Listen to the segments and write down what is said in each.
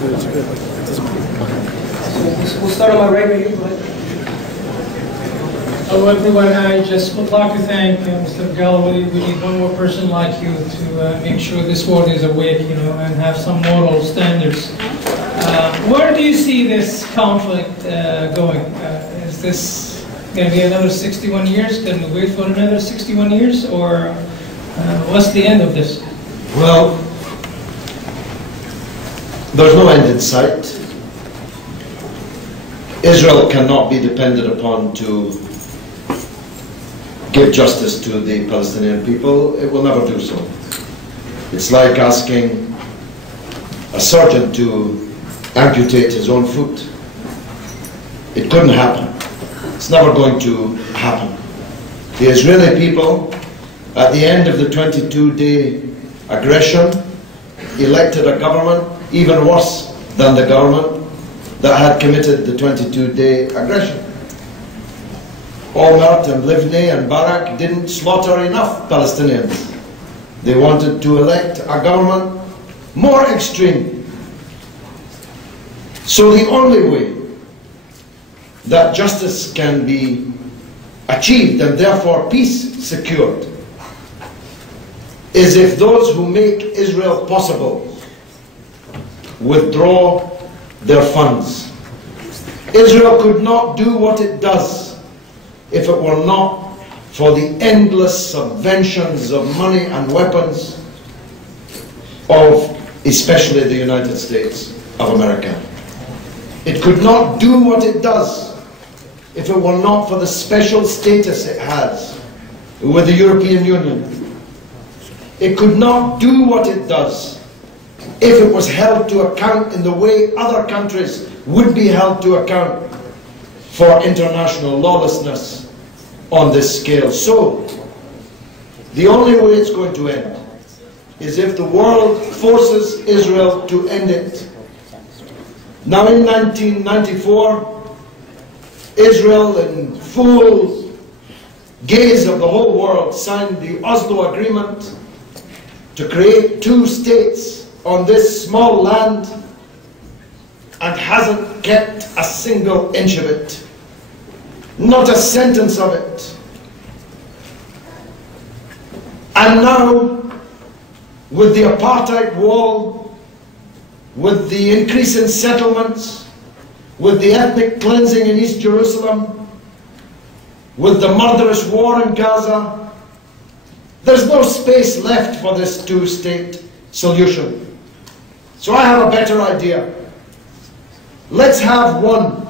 We'll start on my right here. Go ahead. Hello everyone, I just would like to thank Mr. Galloway. We need one more person like you to make sure this world is awake, and have some moral standards. Where do you see this conflict going? Is this going to be another 61 years? Can we wait for another 61 years? Or what's the end of this? Well, there's no end in sight. Israel cannot be depended upon to give justice to the Palestinian people. It will never do so. It's like asking a surgeon to amputate his own foot. It couldn't happen. It's never going to happen. The Israeli people, at the end of the 22-day aggression, elected a government even worse than the government that had committed the 22-day aggression. Olmert and Livni and Barak didn't slaughter enough Palestinians. They wanted to elect a government more extreme. So the only way that justice can be achieved and therefore peace secured is if those who make Israel possible withdraw their funds. Israel could not do what it does if it were not for the endless subventions of money and weapons of especially the United States of America. It could not do what it does if it were not for the special status it has with the European Union. It could not do what it does if it was held to account in the way other countries would be held to account for international lawlessness on this scale. So, the only way it's going to end is if the world forces Israel to end it. Now in 1994, Israel, in full gaze of the whole world, signed the Oslo Agreement to create two states on this small land and hasn't kept a single inch of it. Not a sentence of it. And now, with the apartheid wall, with the increase in settlements, with the ethnic cleansing in East Jerusalem, with the murderous war in Gaza, there's no space left for this two-state solution. So I have a better idea. Let's have one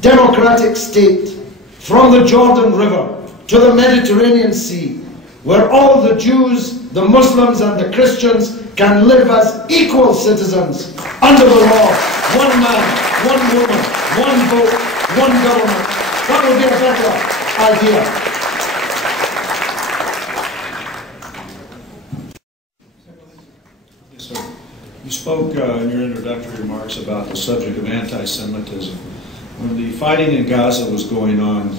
democratic state from the Jordan River to the Mediterranean Sea, where all the Jews, the Muslims and the Christians can live as equal citizens under the law. One man, one woman, one vote, one government. That would be a better idea. Yes, sir. You spoke in your introductory remarks about the subject of anti-Semitism. When the fighting in Gaza was going on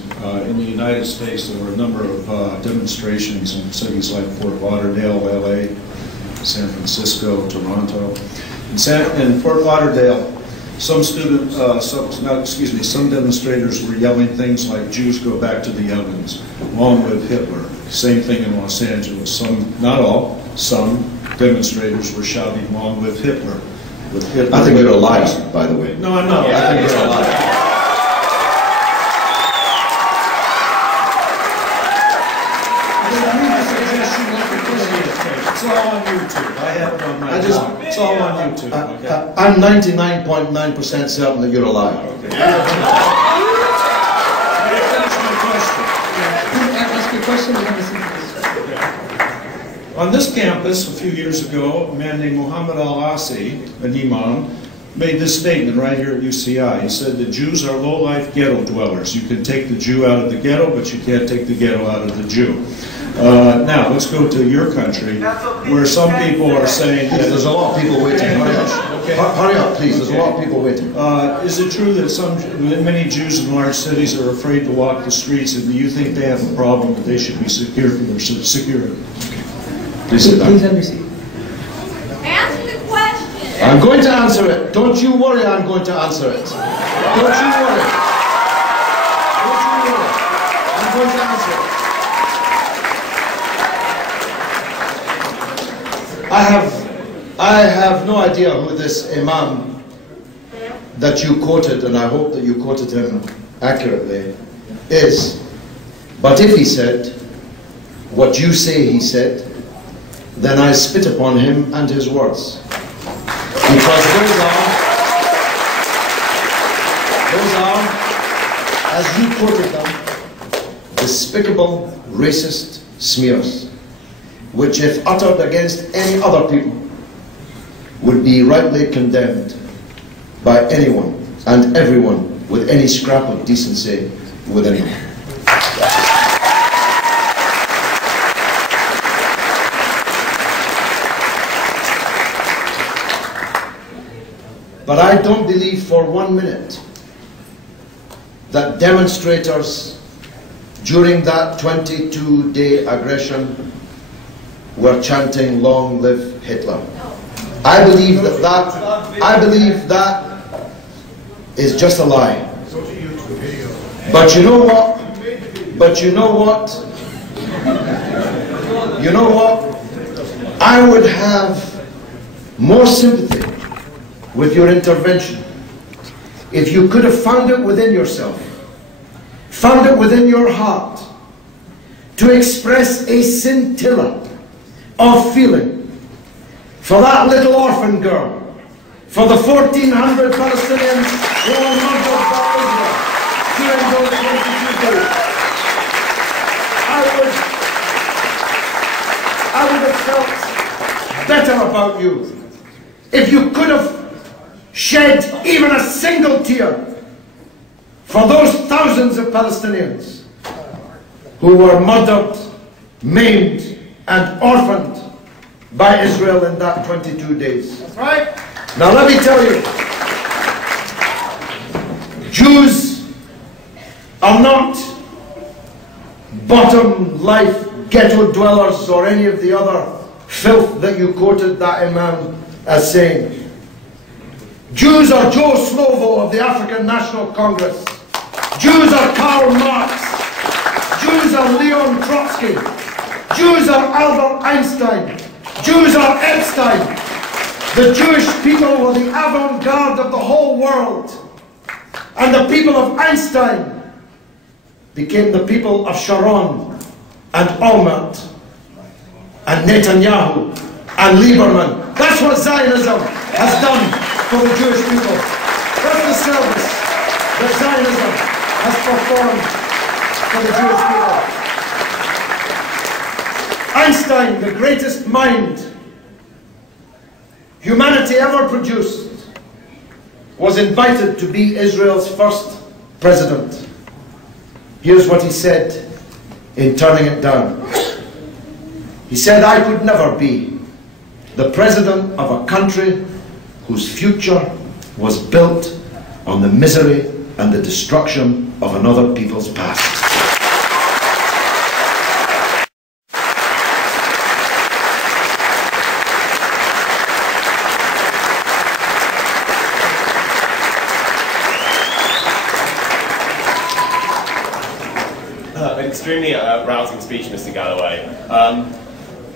in the United States, there were a number of demonstrations in cities like Fort Lauderdale, LA, San Francisco, Toronto. In Fort Lauderdale, some demonstrators were yelling things like, "Jews go back to the ovens, long live Hitler." Same thing in Los Angeles. Some, not all, some demonstrators were shouting, "Long live Hitler." With Hitler. I think you're a liar, by the way. No, I'm not. I think you're a liar. It's all on YouTube. I have it on my blog. It's all on YouTube. Okay. I'm 99.9% certain that you're a liar. Okay. Ask your question. On this campus, a few years ago, a man named Muhammad Al-Asi, an imam, made this statement right here at UCI. He said that Jews are low-life ghetto dwellers. You can take the Jew out of the ghetto, but you can't take the ghetto out of the Jew. Now, let's go to your country, where some people are saying that... There's a lot of people waiting. Hurry up. Okay. Hurry up, please. There's a lot of people waiting. Is it true that many Jews in large cities are afraid to walk the streets, and do you think they have a problem that they should be secure for their security? Please sit down. Please have your seat. Ask the question. I'm going to answer it. Don't you worry, I'm going to answer it. Don't you worry. Don't you worry. I'm going to answer it. I have no idea who this imam that you quoted, and I hope that you quoted him accurately, is. But if he said what you say he said, then I spit upon him and his words. Because those are, as you quoted them, despicable, racist smears, which if uttered against any other people, would be rightly condemned by anyone and everyone with any scrap of decency within them. But I don't believe for 1 minute that demonstrators during that 22-day aggression were chanting, "Long live Hitler." I believe that is just a lie. But you know what? You know what? I would have more sympathy with your intervention if you could have found it within yourself, found it within your heart, to express a scintilla of feeling for that little orphan girl, for the 1,400 Palestinians who were murdered by Israel during those 22 days. I would have felt better about you if you could have shed even a single tear for those thousands of Palestinians who were murdered, maimed, and orphaned by Israel in that 22 days. That's right. Now let me tell you, Jews are not bottom life ghetto dwellers or any of the other filth that you quoted that imam as saying. Jews are Joe Slovo of the African National Congress. Jews are Karl Marx. Jews are Leon Trotsky. Jews are Albert Einstein. Jews are Epstein. The Jewish people were the avant-garde of the whole world. And the people of Einstein became the people of Sharon and Olmert and Netanyahu and Lieberman. That's what Zionism has done for the Jewish people. That's the service that Zionism has performed for the Jewish people. Einstein, the greatest mind humanity ever produced, was invited to be Israel's first president. Here's what he said in turning it down. He said, "I could never be the president of a country whose future was built on the misery and the destruction of another people's past." Extremely rousing speech, Mr. Galloway.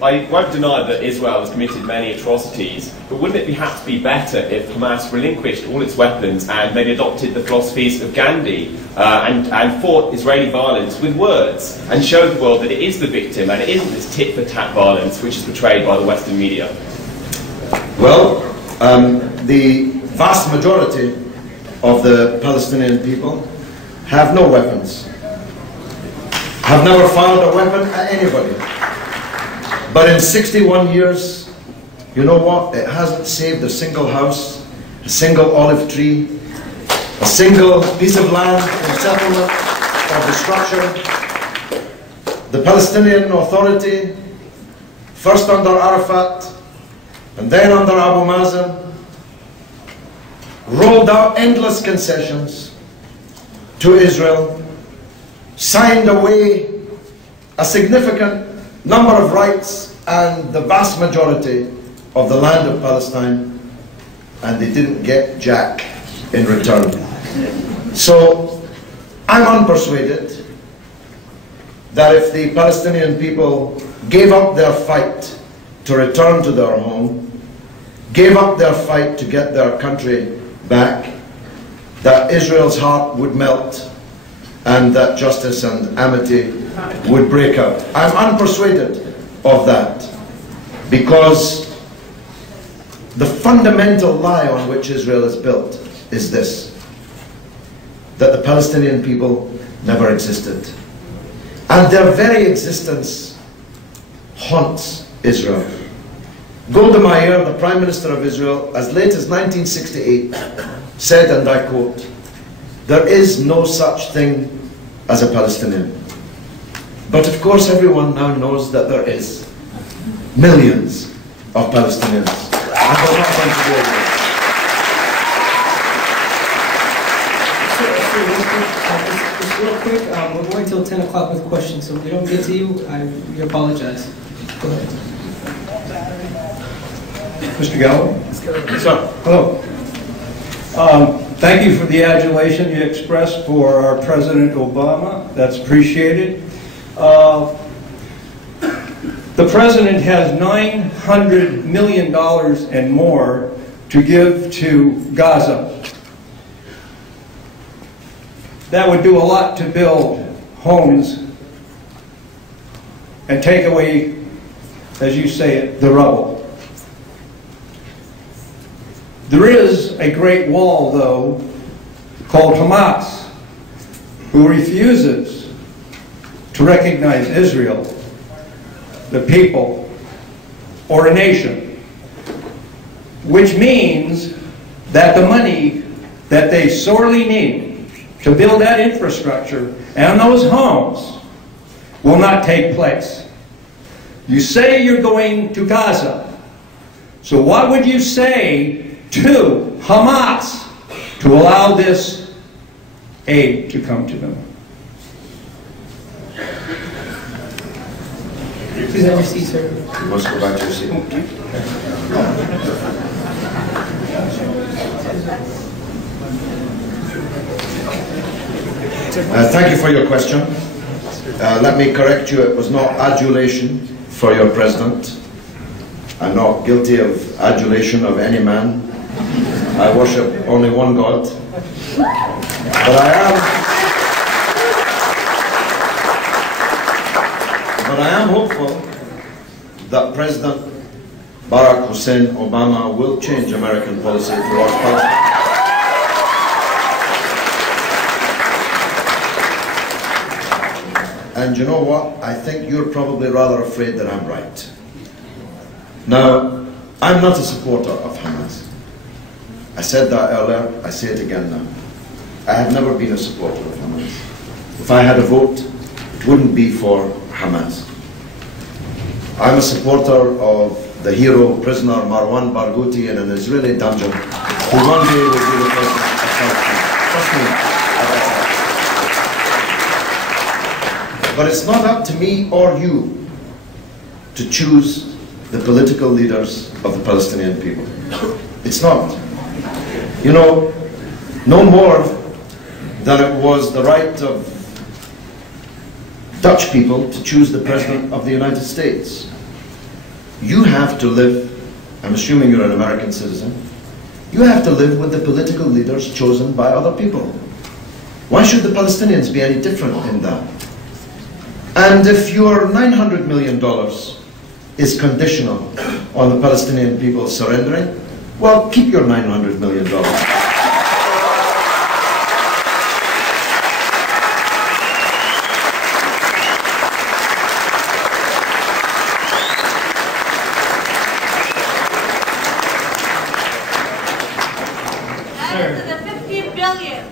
I won't deny that Israel has committed many atrocities, but wouldn't it perhaps be better if Hamas relinquished all its weapons and maybe adopted the philosophies of Gandhi and fought Israeli violence with words and showed the world that it is the victim and it isn't this tit-for-tat violence which is portrayed by the Western media? Well, the vast majority of the Palestinian people have no weapons, have never fired a weapon at anybody. But in 61 years, you know what? It hasn't saved a single house, a single olive tree, a single piece of land in settlement or destruction. The Palestinian Authority, first under Arafat and then under Abu Mazen, rolled out endless concessions to Israel, signed away a significant number of rights and the vast majority of the land of Palestine, and they didn't get jack in return. So I'm unpersuaded that if the Palestinian people gave up their fight to return to their home, gave up their fight to get their country back, that Israel's heart would melt and that justice and amity would break out. I'm unpersuaded of that, because the fundamental lie on which Israel is built is this: that the Palestinian people never existed. And their very existence haunts Israel. Golda Meir, the Prime Minister of Israel, as late as 1968, said, and I quote, "There is no such thing as a Palestinian." But of course everyone now knows that there is. Millions of Palestinians. And they're not going to go away. Just real quick, we're going till 10 o'clock with questions, so if we don't get to you, we apologize. Go ahead. Mr. Galloway? Sir. Hello. Thank you for the adulation you expressed for our President Obama. That's appreciated. The President has $900 million and more to give to Gaza. That would do a lot to build homes and take away, as you say it, the rubble. There is a great wall, though, called Hamas, who refuses to recognize Israel, the people, or a nation, which means that the money that they sorely need to build that infrastructure and those homes will not take place. You say you're going to Gaza, so what would you say to Hamas to allow this aid to come to them? Please have your seat, sir. You must go back to your seat. Thank you for your question. Let me correct you, it was not adulation for your president. I'm not guilty of adulation of any man. I worship only one God. But I am hopeful that President Barack Hussein Obama will change American policy towards Palestine. And you know what? I think you're probably rather afraid that I'm right. Now, I'm not a supporter of Hamas. I said that earlier, I say it again now. I have never been a supporter of Hamas. If I had a vote, it wouldn't be for Hamas. I'm a supporter of the hero prisoner Marwan Barghouti in an Israeli dungeon, who one day will be the president of Palestine. Trust me. But it's not up to me or you to choose the political leaders of the Palestinian people. It's not. You know, no more than it was the right of Dutch people to choose the President of the United States. You have to live, I'm assuming you're an American citizen, you have to live with the political leaders chosen by other people. Why should the Palestinians be any different in that? And if your $900 million is conditional on the Palestinian people surrendering, well, keep your $900 million. $50 billion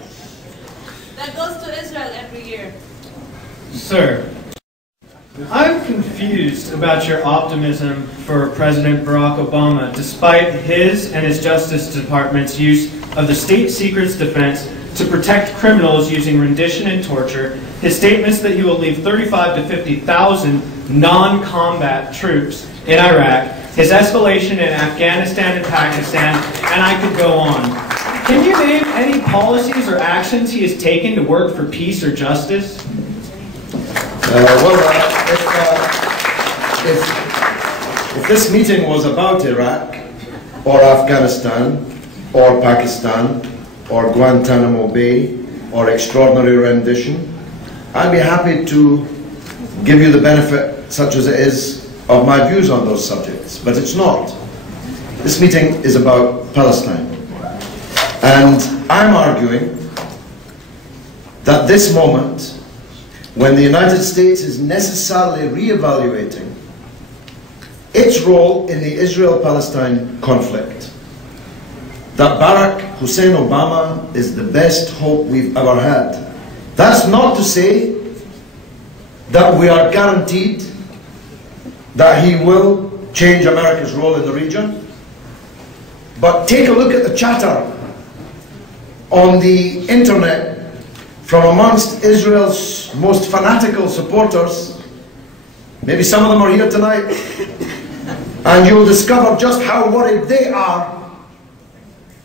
that goes to Israel every year. Sir, I'm confused about your optimism for President Barack Obama, despite his and his Justice Department's use of the state secrets defense to protect criminals using rendition and torture, his statements that he will leave 35,000 to 50,000 non-combat troops in Iraq, his escalation in Afghanistan and Pakistan, and I could go on. Can you name any policies or actions he has taken to work for peace or justice? If this meeting was about Iraq, or Afghanistan, or Pakistan, or Guantanamo Bay, or extraordinary rendition, I'd be happy to give you the benefit, such as it is, of my views on those subjects. But it's not. This meeting is about Palestine. And I'm arguing that this moment, when the United States is necessarily re-evaluating its role in the Israel-Palestine conflict, that Barack Hussein Obama is the best hope we've ever had. That's not to say that we are guaranteed that he will change America's role in the region, but take a look at the chatter on the internet from amongst Israel's most fanatical supporters. Maybe some of them are here tonight, and you'll discover just how worried they are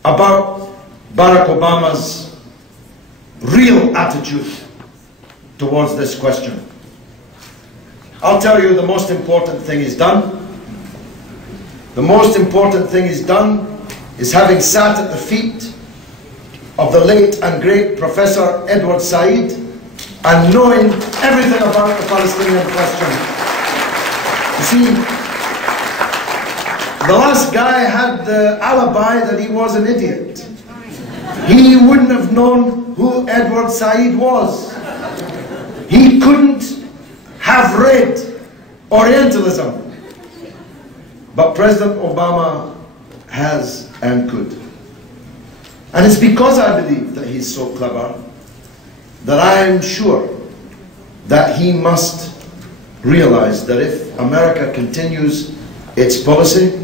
about Barack Obama's real attitude towards this question. I'll tell you the most important thing he's done. The most important thing he's done is having sat at the feet of the late and great Professor Edward Said and knowing everything about the Palestinian question. You see, the last guy had the alibi that he was an idiot. He wouldn't have known who Edward Said was. He couldn't have read Orientalism. But President Obama has and could. And it's because I believe that he's so clever that I am sure that he must realize that if America continues its policy,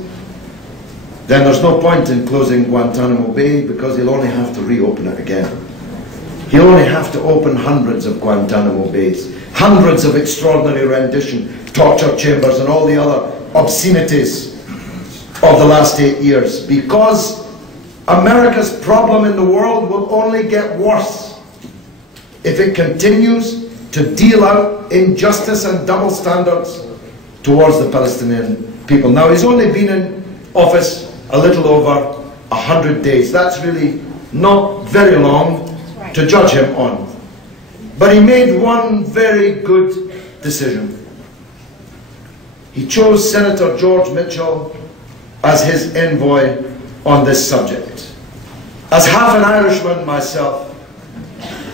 then there's no point in closing Guantanamo Bay, because he'll only have to reopen it again. He'll only have to open hundreds of Guantanamo Bays, hundreds of extraordinary rendition, torture chambers, and all the other obscenities of the last 8 years, because America's problem in the world will only get worse if it continues to deal out injustice and double standards towards the Palestinian people. Now, he's only been in office a little over 100 days. That's really not very long to judge him on. But he made one very good decision. He chose Senator George Mitchell as his envoy on this subject. As half an Irishman myself,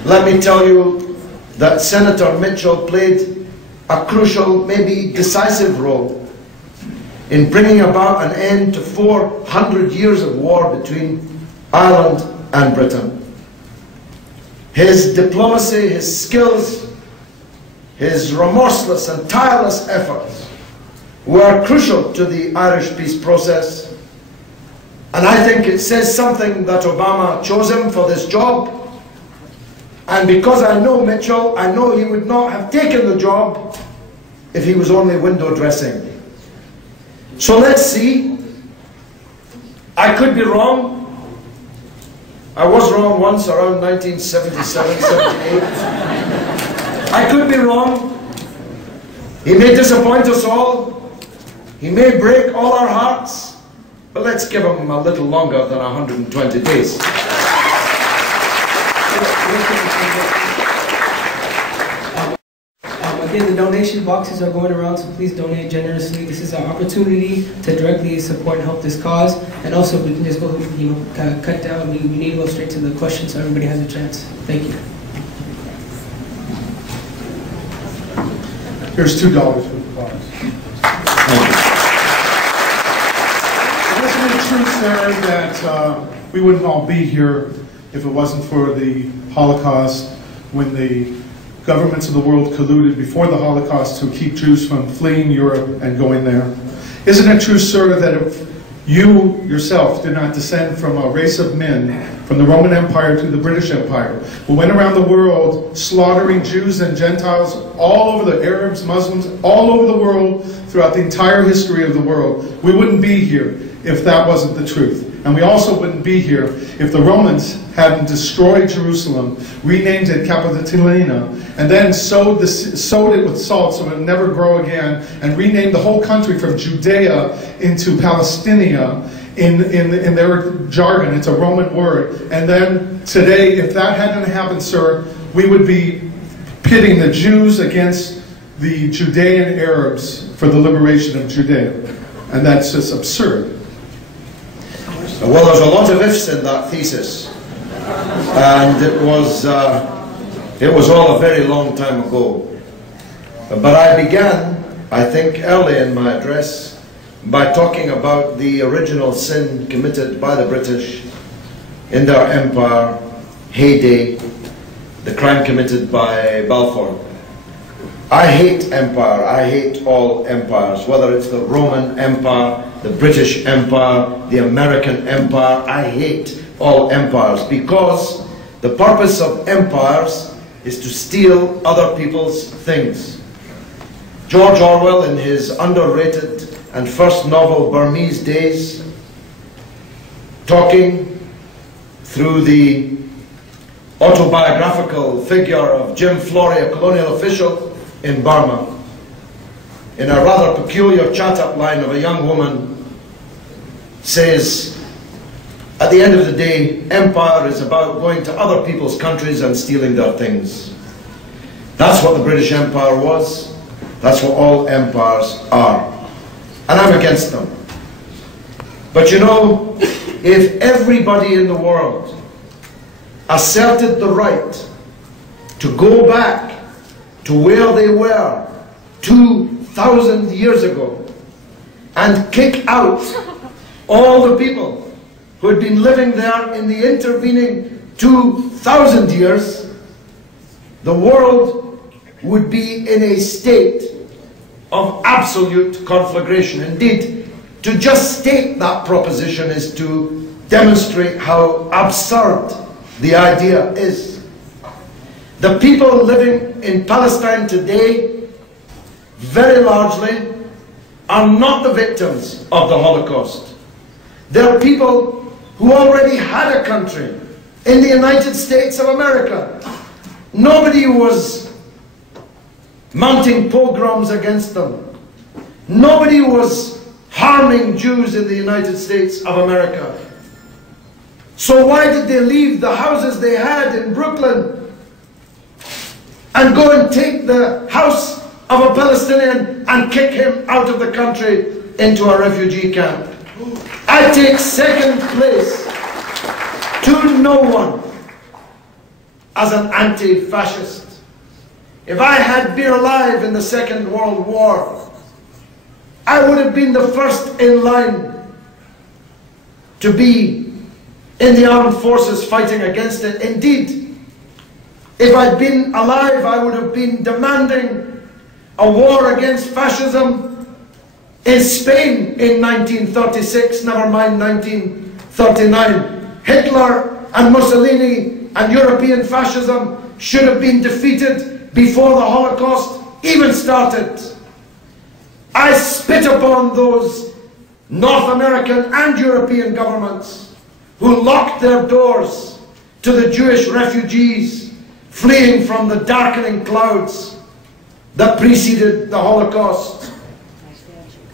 let me tell you that Senator Mitchell played a crucial, maybe decisive role in bringing about an end to 400 years of war between Ireland and Britain. His diplomacy, his skills, his remorseless and tireless efforts were crucial to the Irish peace process. And I think it says something that Obama chose him for this job. And because I know Mitchell, I know he would not have taken the job if he was only window dressing. So let's see. I could be wrong. I was wrong once around 1977, 78. I could be wrong. He may disappoint us all. He may break all our hearts. But let's give him a little longer than 120 days. Again, the donation boxes are going around, so please donate generously. This is our opportunity to directly support and help this cause. And also, we can just go, cut down. We need to go straight to the questions so everybody has a chance. Thank you. Here's $2 for the cause. Isn't it true, sir, that we wouldn't all be here if it wasn't for the Holocaust, when the governments of the world colluded before the Holocaust to keep Jews from fleeing Europe and going there? Isn't it true, sir, that if You yourself did not descend from a race of men from the Roman Empire to the British Empire, who went around the world slaughtering Jews and Gentiles all over, the Arabs, Muslims, all over the world throughout the entire history of the world. We wouldn't be here if that wasn't the truth. And we also wouldn't be here if the Romans hadn't destroyed Jerusalem, renamed it Capitolina, and then sowed it with salt so it would never grow again, and renamed the whole country from Judea into Palestinia in their jargon. It's a Roman word. And then today, if that hadn't happened, sir, we would be pitting the Jews against the Judean Arabs for the liberation of Judea. And that's just absurd. Well, there's a lot of ifs in that thesis, and it was all a very long time ago. But I began, I think, early in my address by talking about the original sin committed by the British in their empire heyday, the crime committed by Balfour. I hate empire. I hate all empires, whether it's the Roman Empire, the British Empire, the American Empire. I hate all empires because the purpose of empires is to steal other people's things. George Orwell, in his underrated and first novel Burmese Days, talking through the autobiographical figure of Jim Florey, a colonial official in Burma, in a rather peculiar chat-up line of a young woman, says, at the end of the day, empire is about going to other people's countries and stealing their things. That's what the British Empire was. That's what all empires are. And I'm against them. But you know, if everybody in the world asserted the right to go back to where they were 2,000 years ago and kick out all the people who had been living there in the intervening 2,000 years, the world would be in a state of absolute conflagration. Indeed, to just state that proposition is to demonstrate how absurd the idea is. The people living in Palestine today, very largely, are not the victims of the Holocaust. They're people who already had a country in the United States of America. Nobody was mounting pogroms against them. Nobody was harming Jews in the United States of America. So why did they leave the houses they had in Brooklyn and go and take the house of a Palestinian and kick him out of the country into a refugee camp? I take second place to no one as an anti-fascist. If I had been alive in the Second World War, I would have been the first in line to be in the armed forces fighting against it. Indeed, if I'd been alive, I would have been demanding a war against fascism in Spain in 1936, never mind 1939. Hitler and Mussolini and European fascism should have been defeated before the Holocaust even started. I spit upon those North American and European governments who locked their doors to the Jewish refugees fleeing from the darkening clouds that preceded the Holocaust.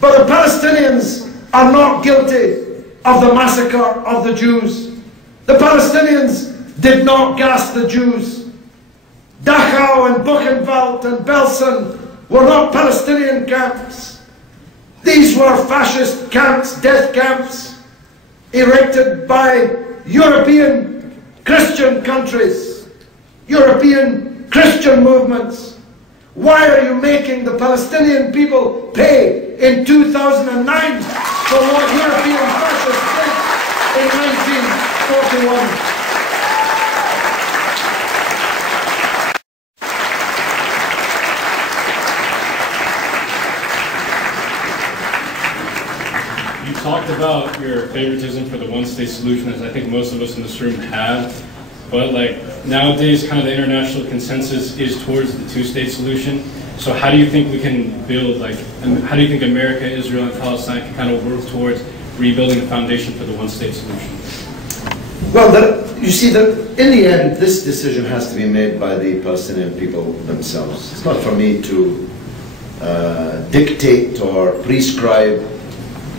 But the Palestinians are not guilty of the massacre of the Jews. The Palestinians did not gas the Jews. Dachau and Buchenwald and Belsen were not Palestinian camps. These were fascist camps, death camps, erected by European Christian countries, European Christian movements. Why are you making the Palestinian people pay in 2009 for what European fascists did in 1941? Talked about your favoritism for the one-state solution, as I think most of us in this room have. But like nowadays, kind of the international consensus is towards the two-state solution. So how do you think we can build, like, how do you think America, Israel, and Palestine can kind of work towards rebuilding the foundation for the one-state solution? Well, you see, in the end, this decision has to be made by the Palestinian people themselves. It's not for me to dictate or prescribe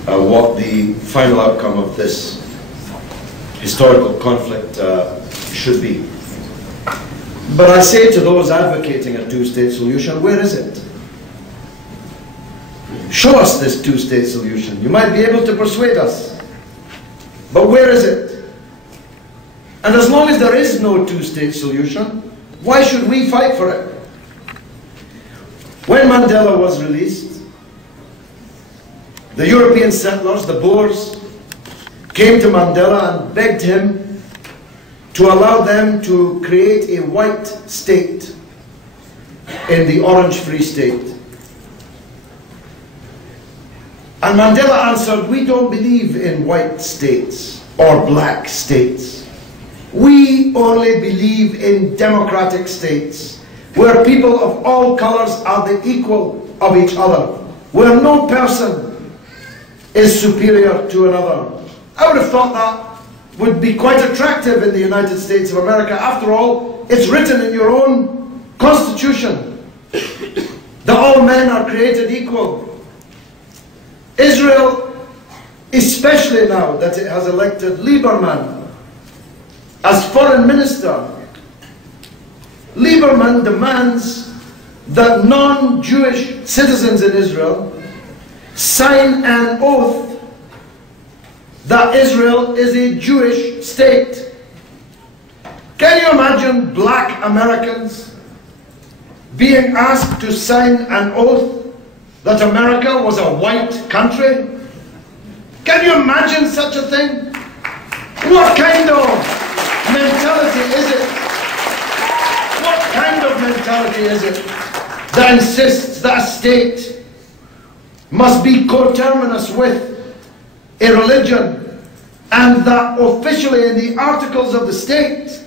what the final outcome of this historical conflict should be. But I say to those advocating a two-state solution, where is it? Show us this two-state solution. You might be able to persuade us. But where is it? And as long as there is no two-state solution, why should we fight for it? When Mandela was released, the European settlers, the Boers, came to Mandela and begged him to allow them to create a white state in the Orange Free State. And Mandela answered, we don't believe in white states or black states. We only believe in democratic states, where people of all colors are the equal of each other, where no person is superior to another. I would have thought that would be quite attractive in the United States of America. After all, it's written in your own Constitution that all men are created equal. Israel, especially now that it has elected Lieberman as foreign minister, Lieberman demands that non-Jewish citizens in Israel sign an oath that Israel is a Jewish state. Can you imagine black Americans being asked to sign an oath that America was a white country? Can you imagine such a thing? What kind of mentality is it? What kind of mentality is it that insists that a state must be coterminous with a religion, and that officially in the articles of the state,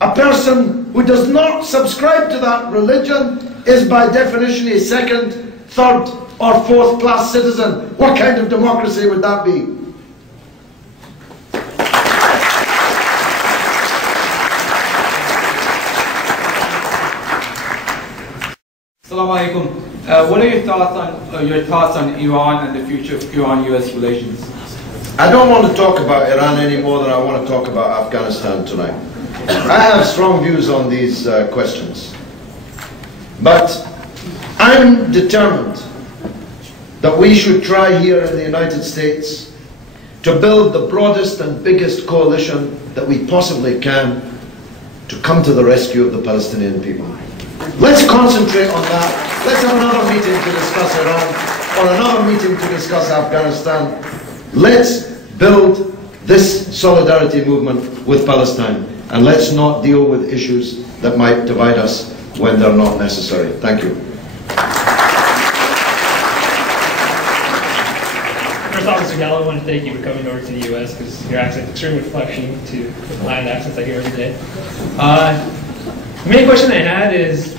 a person who does not subscribe to that religion is by definition a second, third or fourth class citizen? What kind of democracy would that be? Assalamu alaikum. What are your thoughts on Iran and the future of Iran-US relations? I don't want to talk about Iran any more than I want to talk about Afghanistan tonight. I have strong views on these questions. But I'm determined that we should try here in the United States to build the broadest and biggest coalition that we possibly can to come to the rescue of the Palestinian people. Let's concentrate on that. Let's have another meeting to discuss Iran, or another meeting to discuss Afghanistan. Let's build this solidarity movement with Palestine, and let's not deal with issues that might divide us when they're not necessary. Thank you. First off, Mr. Galloway, I want to thank you for coming over to the U.S. because your accent is extremely reflection to the Latin accents I hear every day. The main question I had is,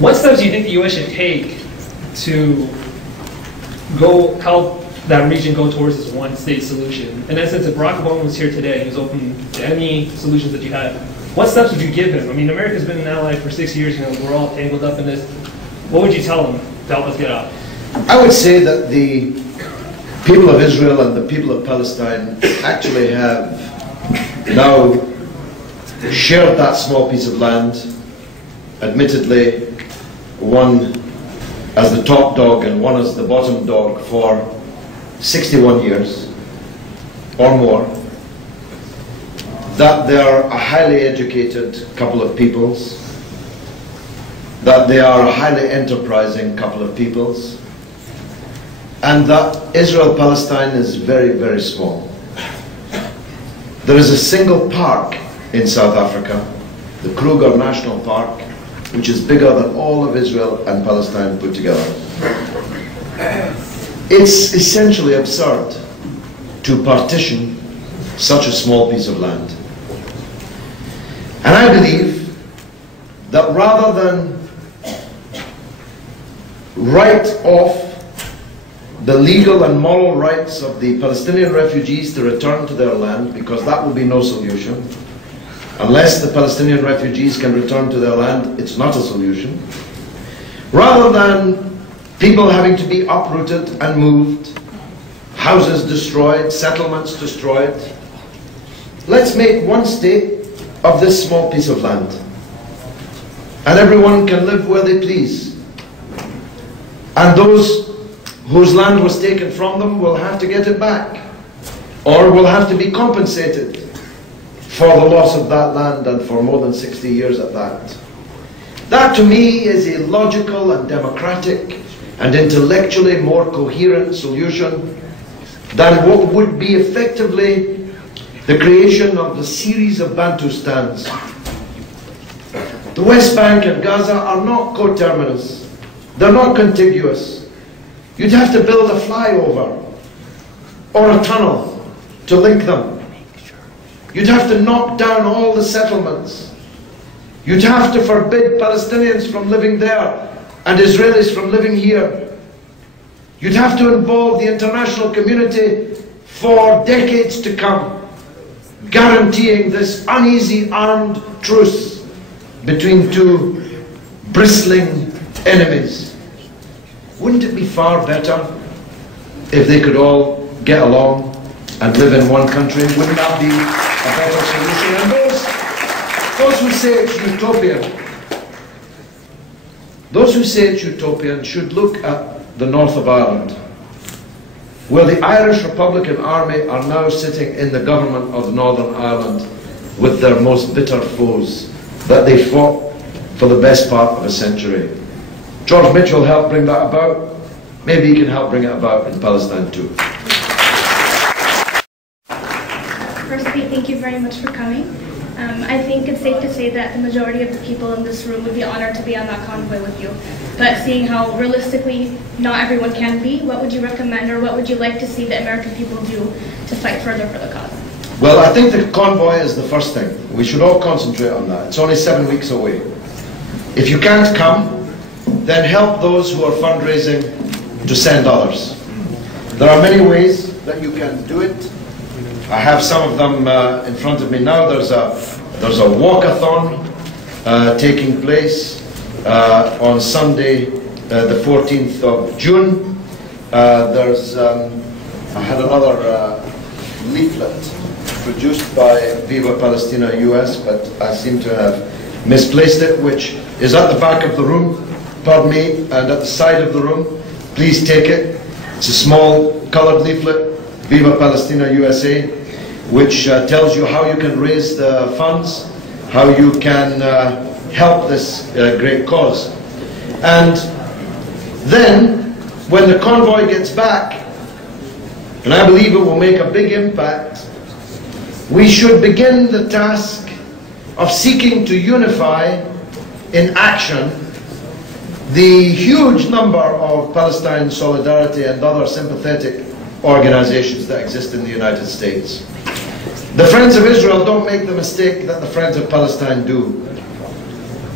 what steps do you think the U.S. should take to help that region go towards this one-state solution? In essence, if Barack Obama was here today, he was open to any solutions that you had, what steps would you give him? I mean, America's been an ally for 6 years, you know, we're all tangled up in this. What would you tell him to help us get out? I would say that the people of Israel and the people of Palestine actually have now shared that small piece of land, admittedly one as the top dog and one as the bottom dog, for 61 years or more, that they are a highly educated couple of peoples, that they are a highly enterprising couple of peoples, and that Israel-Palestine is very, very small. There is a single park in South Africa, the Kruger National Park, which is bigger than all of Israel and Palestine put together. It's essentially absurd to partition such a small piece of land. And I believe that rather than write off the legal and moral rights of the Palestinian refugees to return to their land, because that will be no solution. Unless the Palestinian refugees can return to their land, it's not a solution. Rather than people having to be uprooted and moved, houses destroyed, settlements destroyed, let's make one state of this small piece of land. And everyone can live where they please. And those whose land was taken from them will have to get it back, or will have to be compensated for the loss of that land, and for more than 60 years at that. That to me is a logical and democratic and intellectually more coherent solution than what would be effectively the creation of a series of Bantustans. The West Bank and Gaza are not coterminous. They're not contiguous. You'd have to build a flyover or a tunnel to link them. You'd have to knock down all the settlements. You'd have to forbid Palestinians from living there and Israelis from living here. You'd have to involve the international community for decades to come, guaranteeing this uneasy armed truce between two bristling enemies. Wouldn't it be far better if they could all get along and live in one country? Wouldn't that be a better solution? And those who say it's utopian, should look at the north of Ireland, where the Irish Republican Army are now sitting in the government of Northern Ireland with their most bitter foes that they fought for the best part of a century. George Mitchell helped bring that about. Maybe he can help bring it about in Palestine too. Firstly, thank you very much for coming. I think it's safe to say that the majority of the people in this room would be honored to be on that convoy with you. But seeing how realistically not everyone can be, what would you recommend, or what would you like to see the American people do to fight further for the cause? Well, I think the convoy is the first thing. We should all concentrate on that. It's only 7 weeks away. If you can't come, then help those who are fundraising to send others. There are many ways that you can do it. I have some of them in front of me now. There's a walkathon taking place on Sunday, the 14th of June. I had another leaflet produced by Viva Palestina US, but I seem to have misplaced it, which is at the back of the room, pardon me, and at the side of the room. Please take it. It's a small colored leaflet, Viva Palestina USA, which tells you how you can raise the funds, how you can help this great cause. And then, when the convoy gets back, and I believe it will make a big impact, we should begin the task of seeking to unify in action the huge number of Palestine Solidarity and other sympathetic organizations that exist in the United States. The Friends of Israel don't make the mistake that the Friends of Palestine do.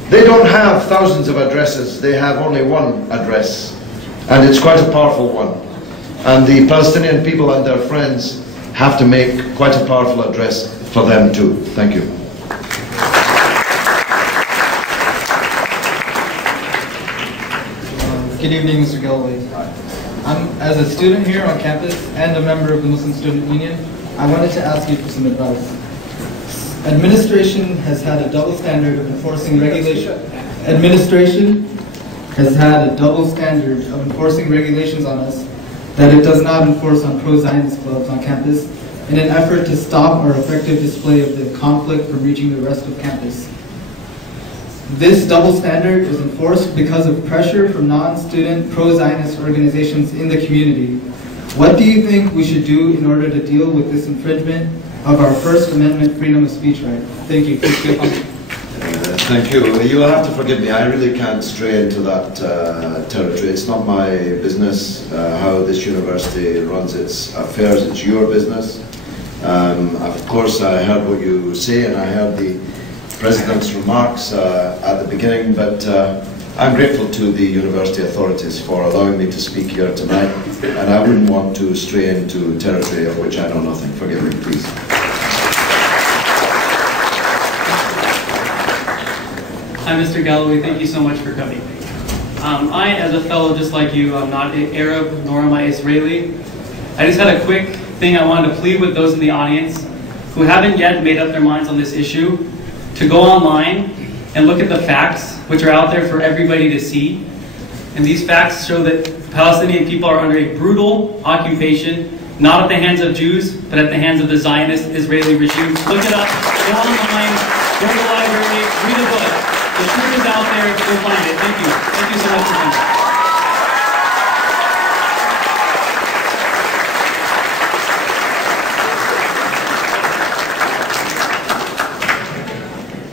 They don't have thousands of addresses, they have only one address, and it's quite a powerful one. And the Palestinian people and their friends have to make quite a powerful address for them too. Thank you. Good evening, Mr. Galloway. As a student here on campus and a member of the Muslim Student Union, I wanted to ask you for some advice. Administration has had a double standard of enforcing regulations on us that it does not enforce on pro-Zionist clubs on campus in an effort to stop our effective display of the conflict from reaching the rest of campus. This double standard is enforced because of pressure from non-student pro-Zionist organizations in the community. What do you think we should do in order to deal with this infringement of our First Amendment freedom of speech right? Thank you. Thank you. You will have to forgive me. I really can't stray into that territory. It's not my business how this university runs its affairs. It's your business. Of course, I heard what you say, and I heard the President's remarks at the beginning, but I'm grateful to the university authorities for allowing me to speak here tonight, and I wouldn't want to stray into territory of which I know nothing. Forgive me, please. Hi, Mr. Galloway. Thank you so much for coming. I, as a fellow just like you, I'm not Arab, nor am I Israeli. I just had a quick thing I wanted to plead with those in the audience who haven't yet made up their minds on this issue to go online and look at the facts, which are out there for everybody to see. And these facts show that Palestinian people are under a brutal occupation, not at the hands of Jews, but at the hands of the Zionist Israeli regime. Look it up, go online, go to the library, read a book. The truth is out there, go find it. Thank you. Thank you so much for coming.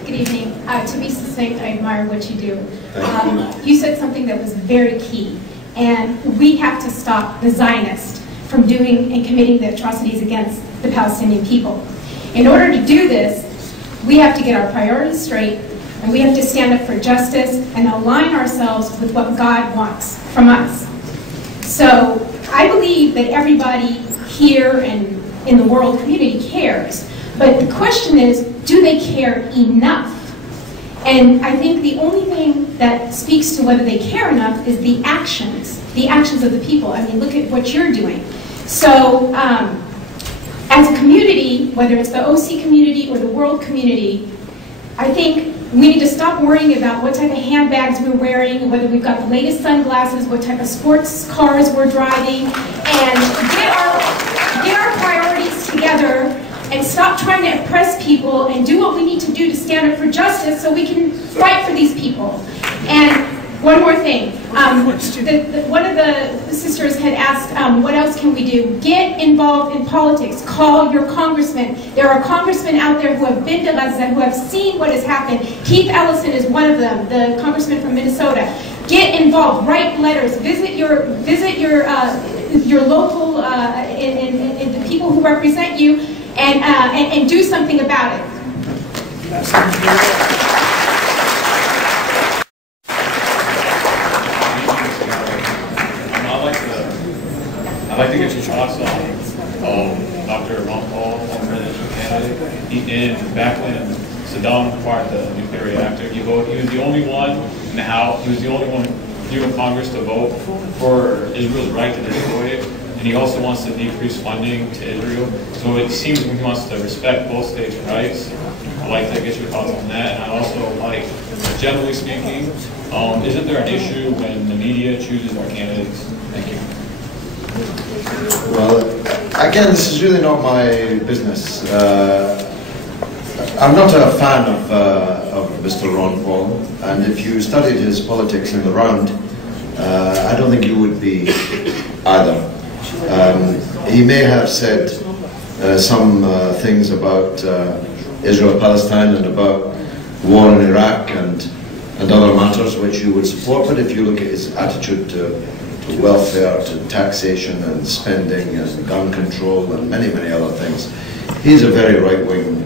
Good evening. To be succinct, I admire what you do. You said something that was very key, and we have to stop the Zionists from doing and committing the atrocities against the Palestinian people. In order to do this, we have to get our priorities straight, and we have to stand up for justice and align ourselves with what God wants from us. So I believe that everybody here and in the world community cares, but the question is, do they care enough? And I think the only thing that speaks to whether they care enough is the actions of the people. I mean, look at what you're doing. So as a community, whether it's the OC community or the world community, I think we need to stop worrying about what type of handbags we're wearing, whether we've got the latest sunglasses, what type of sports cars we're driving, and get our priorities together and stop trying to impress people and do what we need to do to stand up for justice so we can fight for these people. And one more thing. One of the sisters had asked, what else can we do? Get involved in politics. Call your congressman. There are congressmen out there who have been to Gaza, who have seen what has happened. Keith Ellison is one of them, the congressman from Minnesota. Get involved. Write letters. Visit your local and the people who represent you, and do something about it. I'd like to get your thoughts on Dr. Ron Paul, presidential candidate. Back when Saddam acquired the nuclear reactor, he was the only one in the House, he was the only one here in Congress to vote for Israel's right to destroy it. And he also wants to decrease funding to Israel. So it seems he wants to respect both states' rights. I'd like to get your thoughts on that. And I also like, generally speaking, isn't there an issue when the media chooses our candidates? Thank you. Well, again, this is really not my business. I'm not a fan of Mr. Ron Paul, and if you studied his politics in the round, I don't think you would be either. He may have said some things about Israel-Palestine and about war in Iraq and other matters which you would support, but if you look at his attitude to welfare, to taxation and spending and gun control and many, many other things, he's a very right-wing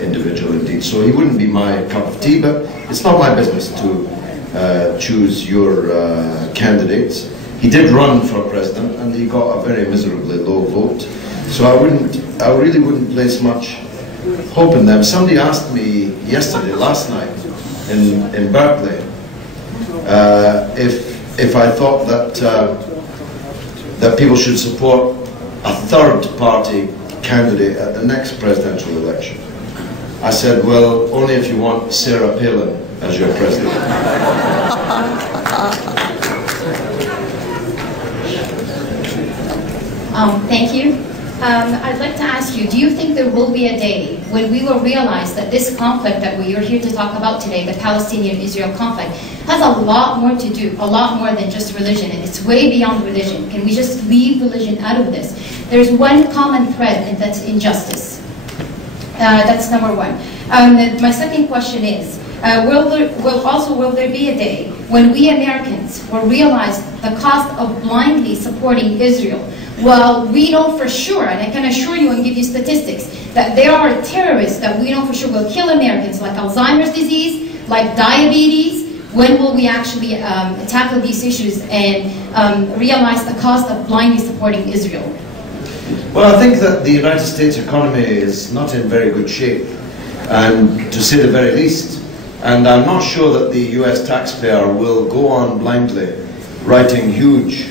individual indeed. So he wouldn't be my cup of tea, but it's not my business to choose your candidates. He did run for president, and he got a very miserably low vote. So I really wouldn't place much hope in them. Somebody asked me last night, in Berkeley, if I thought that people should support a third-party candidate at the next presidential election. I said, well, only if you want Sarah Palin as your president. Thank you. I'd like to ask you, do you think there will be a day when we will realize that this conflict that we are here to talk about today, the Palestinian-Israel conflict, has a lot more to do, a lot more than just religion, and it's way beyond religion. Can we just leave religion out of this? There's one common thread, and that's injustice. That's number one. My second question is, Will there be a day when we Americans will realize the cost of blindly supporting Israel? Well, we know for sure, and I can assure you and give you statistics, that there are terrorists that we know for sure will kill Americans, like Alzheimer's disease, like diabetes. When will we actually tackle these issues and realize the cost of blindly supporting Israel? Well, I think that the United States economy is not in very good shape, and to say the very least. And I'm not sure that the US taxpayer will go on blindly writing huge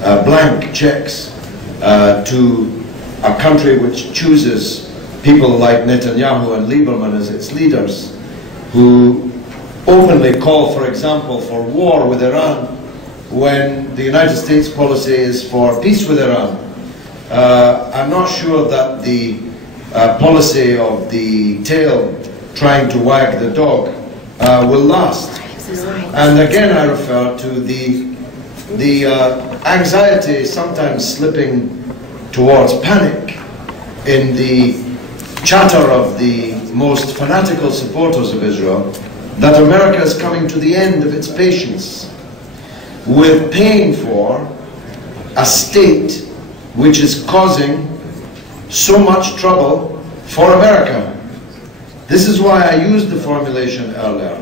blank checks to a country which chooses people like Netanyahu and Lieberman as its leaders, who openly call, for example, for war with Iran when the United States policy is for peace with Iran. I'm not sure that the policy of the tail trying to wag the dog will last. And again, I refer to the anxiety sometimes slipping towards panic in the chatter of the most fanatical supporters of Israel, that America is coming to the end of its patience with paying for a state which is causing so much trouble for America. This is why I used the formulation earlier,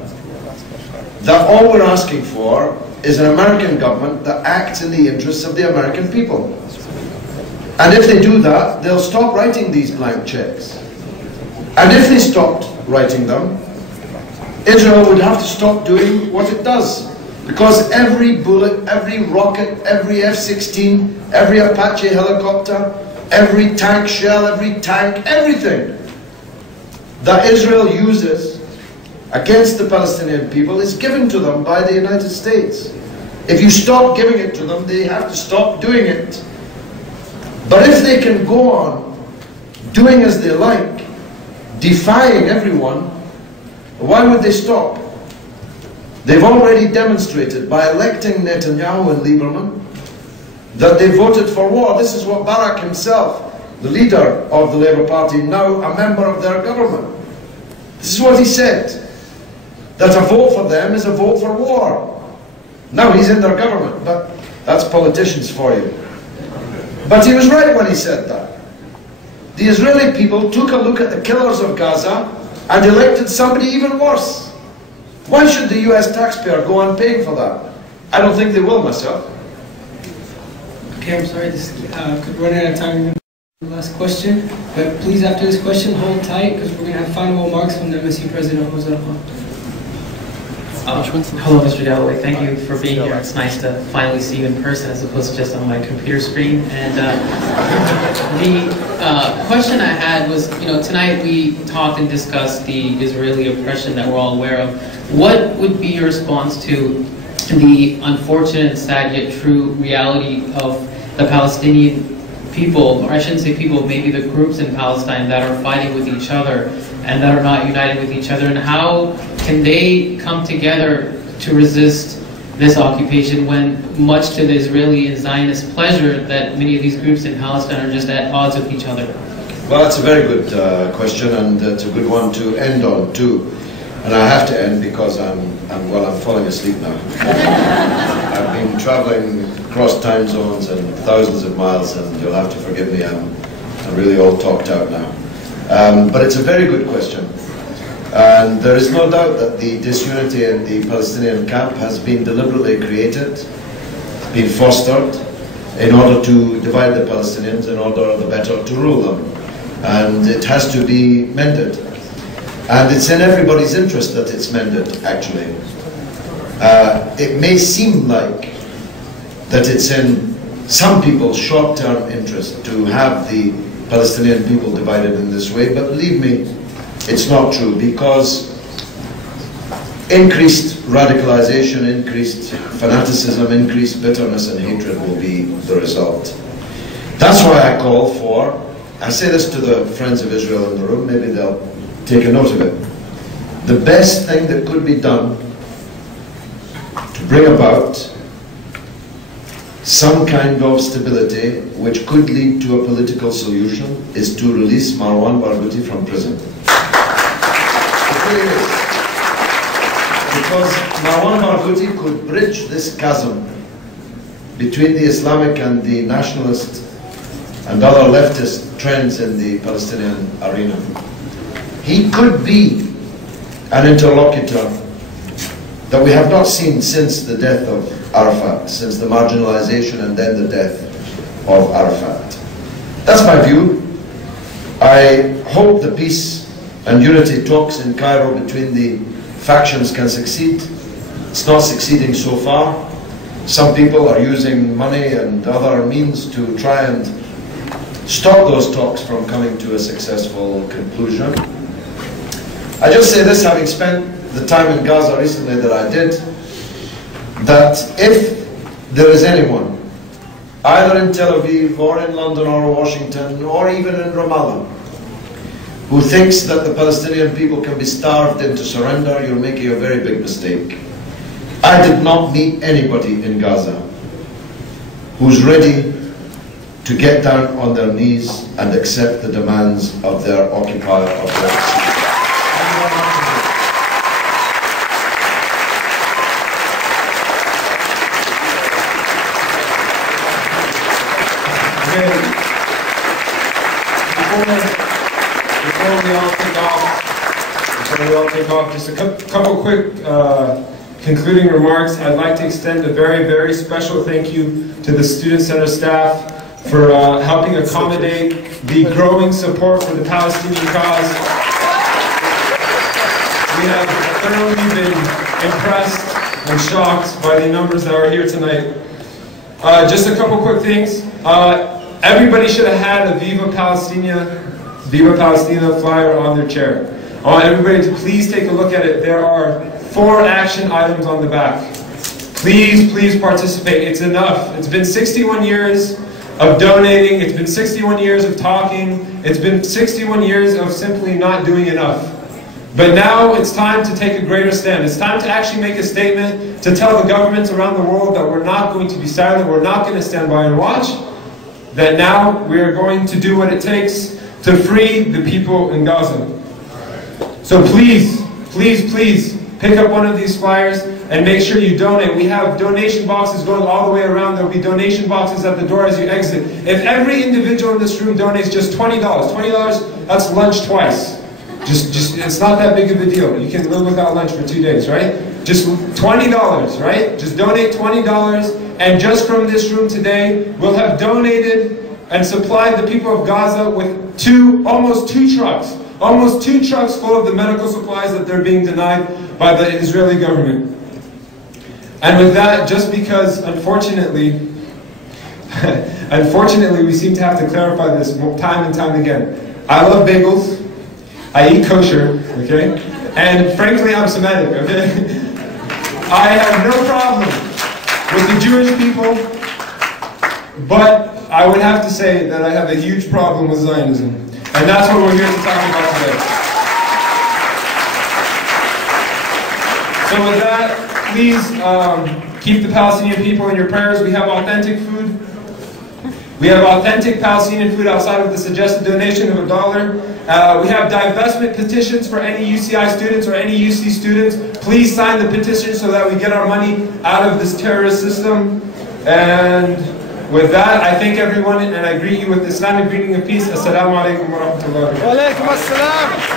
that all we're asking for is an American government that acts in the interests of the American people. And if they do that, they'll stop writing these blank checks. And if they stopped writing them, Israel would have to stop doing what it does. Because every bullet, every rocket, every F-16, every Apache helicopter, every tank shell, every tank, everything that Israel uses against the Palestinian people is given to them by the United States. If you stop giving it to them, they have to stop doing it. But if they can go on doing as they like, defying everyone, why would they stop? They've already demonstrated by electing Netanyahu and Lieberman that they voted for war. This is what Barak himself, the leader of the Labour Party, now a member of their government, this is what he said, that a vote for them is a vote for war. Now he's in their government, but that's politicians for you. But he was right when he said that. The Israeli people took a look at the killers of Gaza and elected somebody even worse. Why should the US taxpayer go on paying for that? I don't think they will, myself. Okay, I'm sorry, this could run out of time. Last question, but please, after this question, hold tight because we're going to have final remarks from the MSU President, Jose Alfaro. Hello, Mr. Galloway. Thank you for being here. It's nice to finally see you in person as opposed to just on my computer screen. And the question I had was, tonight we talked and discussed the Israeli oppression that we're all aware of. What would be your response to the unfortunate, sad yet true reality of the Palestinian people, or I shouldn't say people, maybe the groups in Palestine that are fighting with each other and that are not united with each other, and how can they come together to resist this occupation when, much to the Israeli and Zionist pleasure, that many of these groups in Palestine are just at odds with each other? Well, that's a very good question, and it's a good one to end on too. And I have to end because I'm falling asleep now. I've been traveling across time zones and thousands of miles, and you'll have to forgive me, I'm really all talked out now. But it's a very good question. And there is no doubt that the disunity in the Palestinian camp has been deliberately created, been fostered, in order to divide the Palestinians, in order the better to rule them. And it has to be mended. And it's in everybody's interest that it's mended, actually. It may seem like that it's in some people's short-term interest to have the Palestinian people divided in this way, but believe me, it's not true, because increased radicalization, increased fanaticism, increased bitterness and hatred will be the result. That's why I call for, I say this to the friends of Israel in the room, maybe they'll take a note of it. The best thing that could be done to bring about some kind of stability which could lead to a political solution is to release Marwan Barghouti from prison. It really is. Because Marwan Barghouti could bridge this chasm between the Islamic and the nationalist and other leftist trends in the Palestinian arena. He could be an interlocutor that we have not seen since the death of Arafat, since the marginalization and then the death of Arafat. That's my view. I hope the peace and unity talks in Cairo between the factions can succeed. It's not succeeding so far. Some people are using money and other means to try and stop those talks from coming to a successful conclusion. I just say this, having spent the time in Gaza recently that I did, that if there is anyone, either in Tel Aviv or in London or Washington or even in Ramallah, who thinks that the Palestinian people can be starved into surrender, you're making a very big mistake. I did not meet anybody in Gaza who's ready to get down on their knees and accept the demands of their occupier of their city. Before we all take off, just a couple quick concluding remarks. I'd like to extend a very, very special thank you to the Student Center staff for helping accommodate the growing support for the Palestinian cause. We have thoroughly been impressed and shocked by the numbers that are here tonight. Just a couple quick things. Everybody should have had a Viva Palestina flyer on their chair. I want everybody to please take a look at it. There are 4 action items on the back. Please, please participate. It's enough. It's been 61 years of donating. It's been 61 years of talking. It's been 61 years of simply not doing enough. But now it's time to take a greater stand. It's time to actually make a statement to tell the governments around the world that we're not going to be silent. We're not going to stand by and watch. That now we are going to do what it takes to free the people in Gaza. So please, please, please pick up one of these flyers and make sure you donate. We have donation boxes going all the way around. There will be donation boxes at the door as you exit. If every individual in this room donates just $20, that's lunch twice. Just it's not that big of a deal. You can live without lunch for 2 days, right? Just $20, right? Just donate $20, and just from this room today, we'll have donated and supplied the people of Gaza with almost two trucks full of the medical supplies that they're being denied by the Israeli government. And with that, just because unfortunately we seem to have to clarify this time and time again. I love bagels, I eat kosher, okay? And frankly, I'm Semitic, okay? I have no problem with the Jewish people, but I would have to say that I have a huge problem with Zionism. And that's what we're here to talk about today. So with that, please keep the Palestinian people in your prayers. We have authentic food. We have authentic Palestinian food outside of the suggested donation of $1. We have divestment petitions for any UCI students or any UC students. Please sign the petition so that we get our money out of this terrorist system. And with that, I thank everyone and I greet you with the Islamic greeting of peace. Assalamu alaikum wa rahmatullahi wa barakatuh.